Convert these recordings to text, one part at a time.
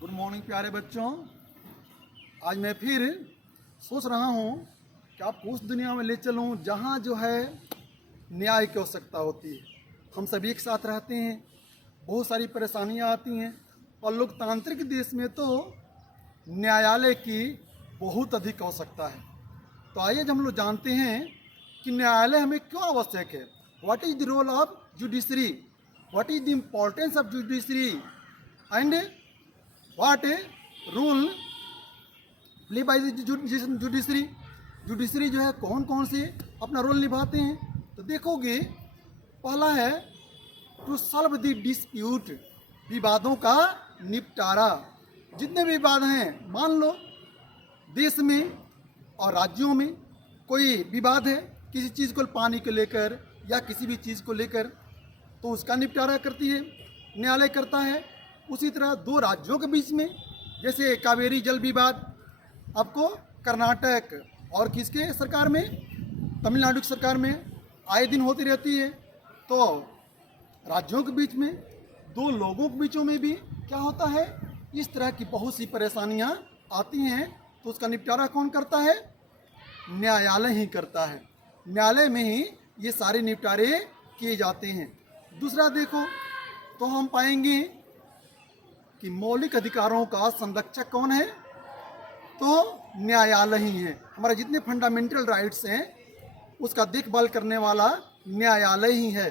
Good morning प्यारे बच्चों। आज मैं फिर सोच रहा हूँ कि आपको उस दुनिया में ले चलूँ जहाँ जो है न्याय की आवश्यकता होती है। हम सभी एक साथ रहते हैं, बहुत सारी परेशानियाँ आती हैं और लोकतांत्रिक देश में तो न्यायालय की बहुत अधिक आवश्यकता है। तो आइए हम लोग जानते हैं कि न्यायालय हमें क्यों आवश्यक है। What is the role of judiciary, what is the importance of judiciary and what rule play by the judiciary. Judiciary जो है कौन कौन से अपना रोल निभाते हैं, तो देखोगे पहला है टू सॉल्व द डिस्प्यूट, विवादों का निपटारा। जितने भी विवाद हैं, मान लो देश में और राज्यों में कोई विवाद है किसी चीज़ को, पानी को लेकर या किसी भी चीज़ को लेकर, तो उसका निपटारा करती है न्यायालय करता है। उसी तरह दो राज्यों के बीच में, जैसे कावेरी जल विवाद आपको कर्नाटक और किसके सरकार में, तमिलनाडु की सरकार में आए दिन होती रहती है। तो राज्यों के बीच में, दो लोगों के बीचों में भी क्या होता है, इस तरह की बहुत सी परेशानियां आती हैं, तो उसका निपटारा कौन करता है, न्यायालय ही करता है। न्यायालय में ही ये सारे निपटारे किए जाते हैं। दूसरा देखो तो हम पाएंगे कि मौलिक अधिकारों का संरक्षक कौन है, तो न्यायालय ही है। हमारे जितने फंडामेंटल राइट्स हैं उसका देखभाल करने वाला न्यायालय ही है।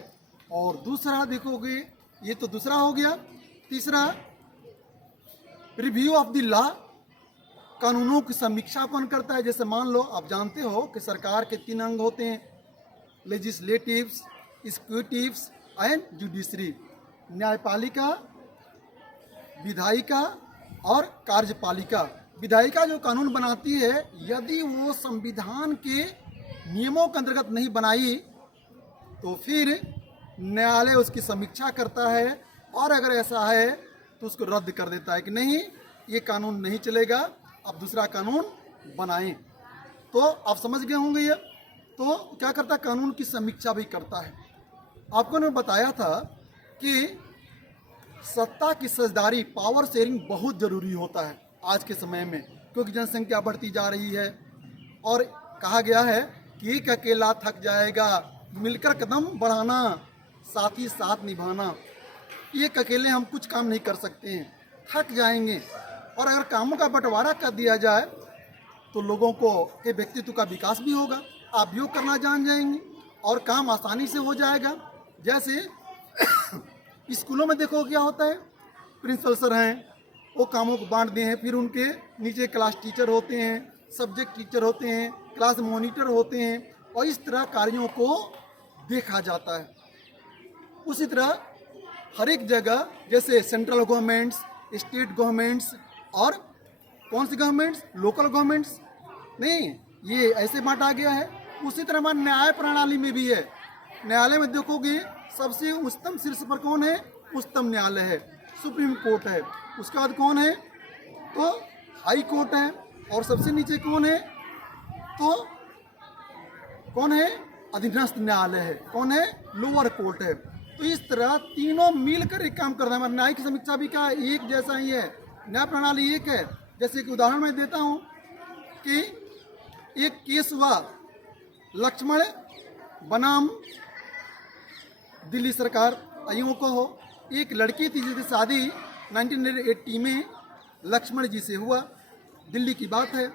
और दूसरा देखोगे, ये तो दूसरा हो गया। तीसरा रिव्यू ऑफ द लॉ, कानूनों की समीक्षा कौन करता है। जैसे मान लो आप जानते हो कि सरकार के 3 अंग होते हैं, लेजिस्लेटिव्स, एग्जीक्यूटिव्स एंड जुडिशरी। न्यायपालिका, विधायिका और कार्यपालिका। विधायिका जो कानून बनाती है, यदि वो संविधान के नियमों के अंतर्गत नहीं बनाई तो फिर न्यायालय उसकी समीक्षा करता है, और अगर ऐसा है तो उसको रद्द कर देता है कि नहीं, ये कानून नहीं चलेगा, अब दूसरा कानून बनाएं। तो आप समझ गए होंगे ये। तो क्या करता है, कानून की समीक्षा भी करता है। आपको मैं बताया था कि सत्ता की साझेदारी, पावर शेयरिंग बहुत ज़रूरी होता है आज के समय में, क्योंकि जनसंख्या बढ़ती जा रही है और कहा गया है कि एक अकेला थक जाएगा, मिलकर कदम बढ़ाना, साथ ही साथ निभाना। एक अकेले हम कुछ काम नहीं कर सकते हैं, थक जाएंगे। और अगर कामों का बंटवारा कर दिया जाए तो लोगों को के व्यक्तित्व का विकास भी होगा, आप योग करना जान जाएंगे और काम आसानी से हो जाएगा। जैसे स्कूलों में देखो क्या होता है, प्रिंसिपल सर हैं, वो कामों को बांट दिए हैं, फिर उनके नीचे क्लास टीचर होते हैं, सब्जेक्ट टीचर होते हैं, क्लास मॉनिटर होते हैं, और इस तरह कार्यों को देखा जाता है। उसी तरह हर एक जगह, जैसे सेंट्रल गवर्नमेंट्स, स्टेट गवर्नमेंट्स और कौन सी गवर्नमेंट्स, लोकल गवर्नमेंट्स नहीं, ये ऐसे बांटा गया है। उसी तरह हमारे न्याय प्रणाली में भी है। न्यायालय में देखोगे सबसे उच्चतम शीर्ष पर कौन है, उच्चतम न्यायालय है, सुप्रीम कोर्ट है। उसके बाद कौन है, तो हाई कोर्ट है। और सबसे नीचे कौन है, तो कौन है, अधीनस्थ न्यायालय है। कौन है, लोअर कोर्ट है। तो इस तरह तीनों मिलकर एक काम करना है। हमारे न्याय की समीक्षा भी क्या एक जैसा ही है, न्याय प्रणाली एक है। जैसे कि उदाहरण मैं देता हूँ कि एक केस हुआ, लक्ष्मण बनाम दिल्ली सरकार, आयुओं को हो। एक लड़की थी जिसकी शादी 1980 में लक्ष्मण जी से हुआ, दिल्ली की बात है।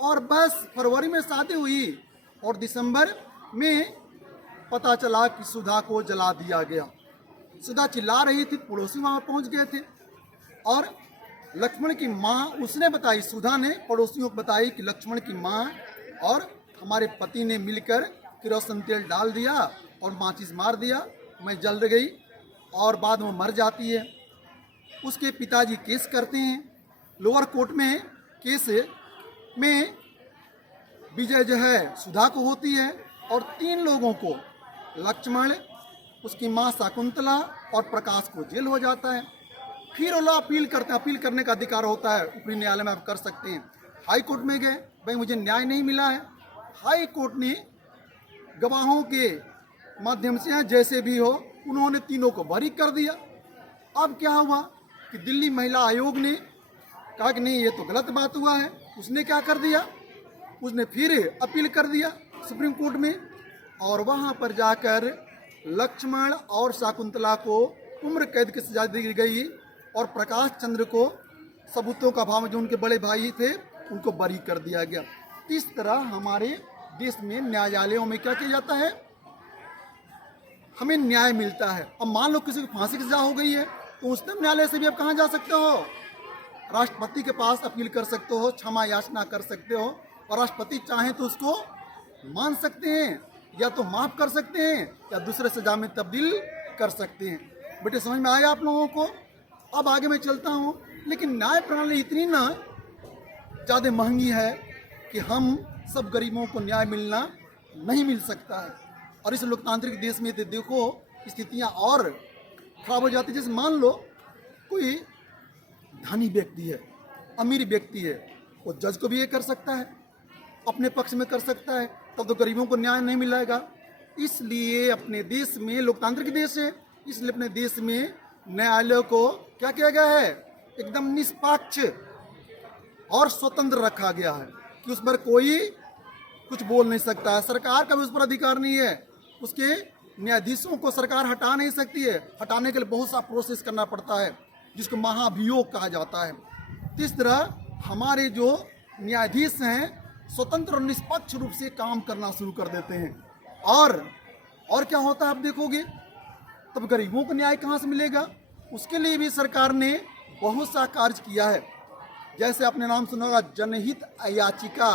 और बस फरवरी में शादी हुई और दिसंबर में पता चला कि सुधा को जला दिया गया। सुधा चिल्ला रही थी, पड़ोसी वहाँ पहुँच गए थे और लक्ष्मण की माँ उसने बताई, सुधा ने पड़ोसियों को बताई कि लक्ष्मण की माँ और हमारे पति ने मिलकर केरोसिन तेल डाल दिया और माचिस मार दिया, मैं जल गई और बाद में मर जाती है। उसके पिताजी केस करते हैं लोअर कोर्ट में। केस में विजय जो है सुधा को होती है और 3 लोगों को, लक्ष्मण, उसकी माँ शकुंतला और प्रकाश को जेल हो जाता है। फिर वो अपील करते हैं, अपील करने का अधिकार होता है, ऊपरी न्यायालय में आप कर सकते हैं। हाई कोर्ट में गए, भाई मुझे न्याय नहीं मिला है। हाई कोर्ट ने गवाहों के माध्यम से जैसे भी हो उन्होंने तीनों को बरी कर दिया। अब क्या हुआ कि दिल्ली महिला आयोग ने कहा कि नहीं ये तो गलत बात हुआ है। उसने क्या कर दिया, उसने फिर अपील कर दिया सुप्रीम कोर्ट में, और वहाँ पर जाकर लक्ष्मण और शकुंतला को उम्र कैद की सजा दी गई और प्रकाश चंद्र को सबूतों का अभाव में जो उनके बड़े भाई थे उनको बरी कर दिया गया। इस तरह हमारे देश में न्यायालयों में क्या किया जाता है, हमें न्याय मिलता है। अब मान लो किसी को फांसी की सजा हो गई है तो उच्चतम न्यायालय से भी आप कहाँ जा सकते हो, राष्ट्रपति के पास अपील कर सकते हो, क्षमा याचना कर सकते हो, और राष्ट्रपति चाहें तो उसको मान सकते हैं या तो माफ कर सकते हैं या दूसरे सजा में तब्दील कर सकते हैं। बेटे समझ में आया आप लोगों को? अब आगे मैं चलता हूँ। लेकिन न्याय प्रणाली इतनी ना ज़्यादा महंगी है कि हम सब गरीबों को न्याय मिलना नहीं मिल सकता है। और इस लोकतांत्रिक देश में तो देखो स्थितियाँ और खराब हो जाती है। जैसे मान लो कोई धनी व्यक्ति है, अमीर व्यक्ति है, वो जज को भी ये कर सकता है, अपने पक्ष में कर सकता है, तब तो गरीबों को न्याय नहीं मिलेगा। इसलिए अपने देश में लोकतांत्रिक देश है, इसलिए अपने देश में न्यायालय को क्या किया गया है, एकदम निष्पक्ष और स्वतंत्र रखा गया है कि उस पर कोई कुछ बोल नहीं सकता है। सरकार का भी उस पर अधिकार नहीं है, उसके न्यायाधीशों को सरकार हटा नहीं सकती है। हटाने के लिए बहुत सा प्रोसेस करना पड़ता है जिसको महाभियोग कहा जाता है। इस तरह हमारे जो न्यायाधीश हैं स्वतंत्र और निष्पक्ष रूप से काम करना शुरू कर देते हैं। और क्या होता है आप देखोगे, तब गरीबों को न्याय कहाँ से मिलेगा? उसके लिए भी सरकार ने बहुत सा कार्य किया है। जैसे आपने नाम सुना होगा जनहित याचिका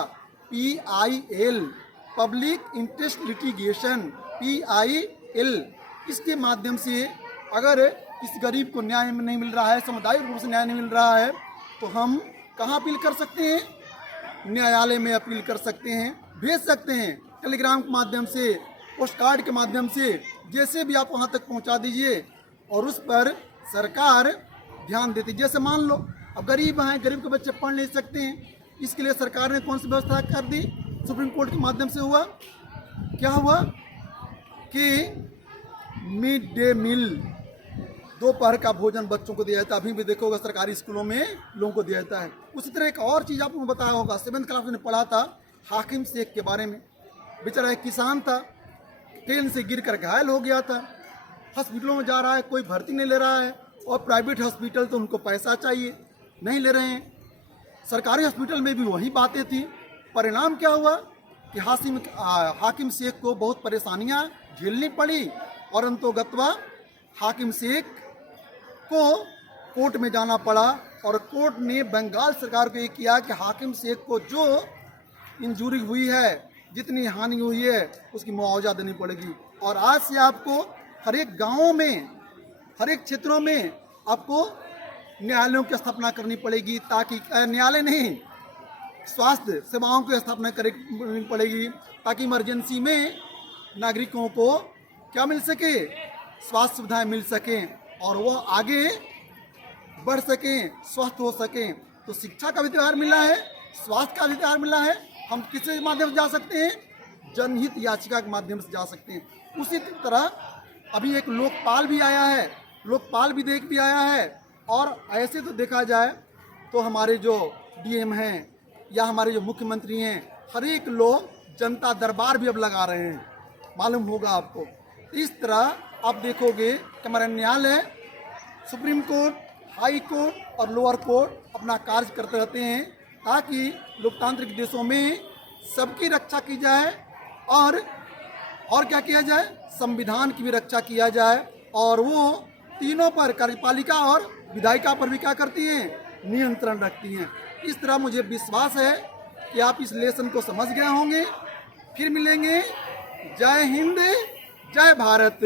PIL, public interest litigation PIL। इसके माध्यम से अगर किसी गरीब को न्याय नहीं मिल रहा है, सामुदायिक रूप से न्याय नहीं मिल रहा है, तो हम कहाँ अपील कर सकते हैं? न्यायालय में अपील कर सकते हैं, भेज सकते हैं टेलीग्राम के माध्यम से, पोस्ट कार्ड के माध्यम से, जैसे भी आप वहाँ तक पहुँचा दीजिए और उस पर सरकार ध्यान देती। जैसे मान लो अब गरीब हैं, गरीब के बच्चे पढ़ नहीं सकते हैं, इसके लिए सरकार ने कौन सी व्यवस्था कर दी? सुप्रीम कोर्ट के माध्यम से हुआ क्या हुआ कि मिड डे मील, दोपहर का भोजन बच्चों को दिया जाता है। अभी भी देखोगे सरकारी स्कूलों में लोगों को दिया जाता है। उसी तरह एक और चीज़ आपको बताया होगा, 7th क्लास में पढ़ा था हाकिम शेख के बारे में। बेचारा एक किसान था, ट्रेन से गिरकर घायल हो गया था, हॉस्पिटलों में जा रहा है, कोई भर्ती नहीं ले रहा है, और प्राइवेट हॉस्पिटल तो उनको पैसा चाहिए, नहीं ले रहे हैं। सरकारी हॉस्पिटल में भी वही बातें थी। परिणाम क्या हुआ कि हाकिम शेख को बहुत परेशानियां झेलनी पड़ी और अंतोगत्वा हाकिम शेख को कोर्ट में जाना पड़ा, और कोर्ट ने बंगाल सरकार को ये किया कि हाकिम शेख को जो इंजरी हुई है, जितनी हानि हुई है, उसकी मुआवजा देनी पड़ेगी। और आज से आपको हर एक गाँव में, हर एक क्षेत्रों में आपको न्यायालयों की स्थापना करनी पड़ेगी, ताकि न्यायालय नहीं, स्वास्थ्य सेवाओं की स्थापना करनी पड़ेगी, ताकि इमरजेंसी में नागरिकों को क्या मिल सके, स्वास्थ्य सुविधाएं मिल सकें और वो आगे बढ़ सकें, स्वस्थ हो सकें। तो शिक्षा का भी अधिकार मिला है, स्वास्थ्य का भी अधिकार मिला है। हम किसी माध्यम से जा सकते हैं? जनहित याचिका के माध्यम से जा सकते हैं। उसी तरह अभी एक लोकपाल भी आया है, लोकपाल विधेयक भी आया है। और ऐसे तो देखा जाए तो हमारे जो DM हैं या हमारे जो मुख्यमंत्री हैं, हर एक लोग जनता दरबार भी अब लगा रहे हैं, मालूम होगा आपको। इस तरह आप देखोगे कि हमारा न्यायालय, सुप्रीम कोर्ट, हाई कोर्ट और लोअर कोर्ट अपना कार्य करते रहते हैं, ताकि लोकतांत्रिक देशों में सबकी रक्षा की जाए और क्या किया जाए, संविधान की भी रक्षा किया जाए। और वो तीनों पर, कार्यपालिका और विधायिका पर भी क्या करती हैं, नियंत्रण रखती हैं। इस तरह मुझे विश्वास है कि आप इस लेसन को समझ गए होंगे। फिर मिलेंगे। जय हिंद, जय भारत।